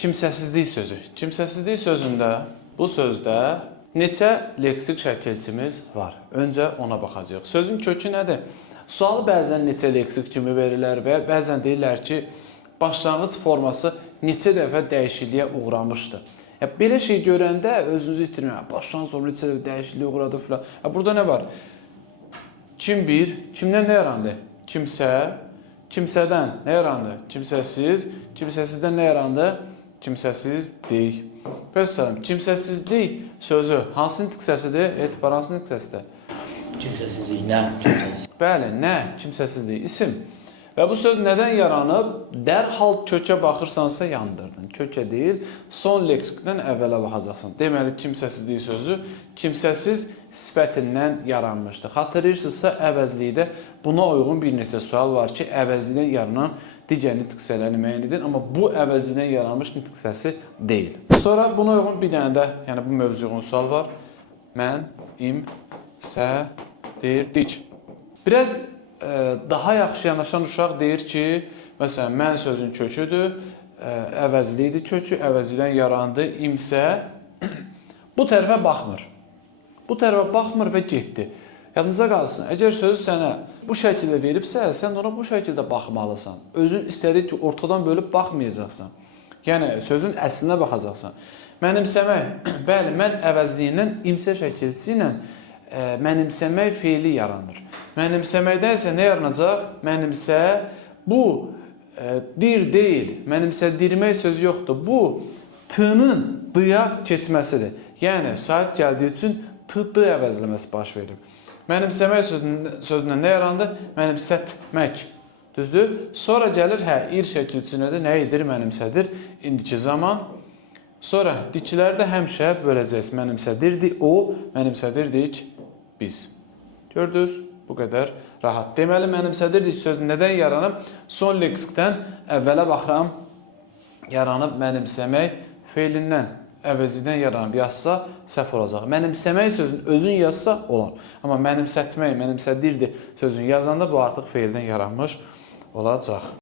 kimsəsizlik sözü. Kimsəsizlik sözündə, bu sözdə neçə leksik şəkilçimiz var? Öncə ona baxacağıq. Sözün kökü nədir? Sualı bəzən neçə leksik kimi verirlər və bəzən deyirlər ki, başlanğıc forması neçə dəfə dəyişikliyə uğramışdı. Belə şey görəndə özünüzü itirməyin. Başlanğıc forması neçə dəfə dəyişikliyə uğradı filan. Burada nə var? Kim bir, kimdən nə yarandı? Kimsə, kimsədən nə yarandı? Kimsəsiz, kimsəsizdən nə yarandı? Kimsəsizlik. Bəsələm, kimsəsizlik sözü hansı nitq səsidir? Etibar hansı nitq səsidir? Kimsəsizlik, nə? Kimsəsizlik. Bəli, nə? Kimsəsizlik, isim. Və bu söz nədən yaranıb? Dərhal kökə baxırsansa yandırdın. Kökə deyil, son leksikdən əvvələ baxacaqsın. Deməli, kimsəsizlik sözü kimsəsiz sifətindən yaranmışdır. Xatırlayırsınızsa, əvəzlikdə buna uyğun bir neçə sual var ki, əvəzlikdən yaranan digər nitq hissələrini müəyyən edin, amma bu əvəzlikdən yaranmış nitq hissəsi deyil. Sonra buna uyğun bir dənə də, yəni bu mövzuya uyğun sual var. Mən, im, sə, deyir, dik. Biraz daha yaxşı yanaşan uşaq deyir ki, məsələn, mən sözün köküdür, əvəzlikdir kökü, əvəzlikdən yarandı, imsə bu tərəfə baxmır. Bu tərəfə baxmır və getdi. Yadınıza qalsın, əgər sözü sənə bu şəkildə veribsə, sən ona bu şəkildə baxmalısan. Özün istədiyi ki, ortadan bölüb baxmayacaqsan. Yəni, sözün əslinə baxacaqsan. Mənimsəmək, bəli, mən əvəzliyindən imsə şəkilçisi ilə mənimsəmək feili yaranır. Mənimsəməkdən isə nə yaranacaq? Mənimsə, bu dir deyil, mənimsədirmək sözü yoxdur. Bu, t-nın d-ya keçməsidir. Yəni, sahib gəldiyi üçün t-d əvəzləməsi baş verir. Mənimsəmək sözündən nə yarandı? Mənimsətmək. Düzdür? Sonra gəlir, ir şəkilçisində nə edir? Mənimsədir. İndiki zaman. Sonra dikiləri də həmişə böləcəyiz. Mənimsədirdik o, mənimsədirdik biz. Gördünüz? Bu qədər rahat. Deməli, mənimsədirdik sözü nədən yaranıb? Son leksikdən əvvələ baxıram. Yaranıb mənimsəmək feilindən, əvəzindən yaranıb yazsa, səhv olacaq. Mənimsəmək sözün özün yazsa, olar. Amma mənimsətmək, mənimsədirdi sözün yazanda bu artıq feildən yaranmış olacaq.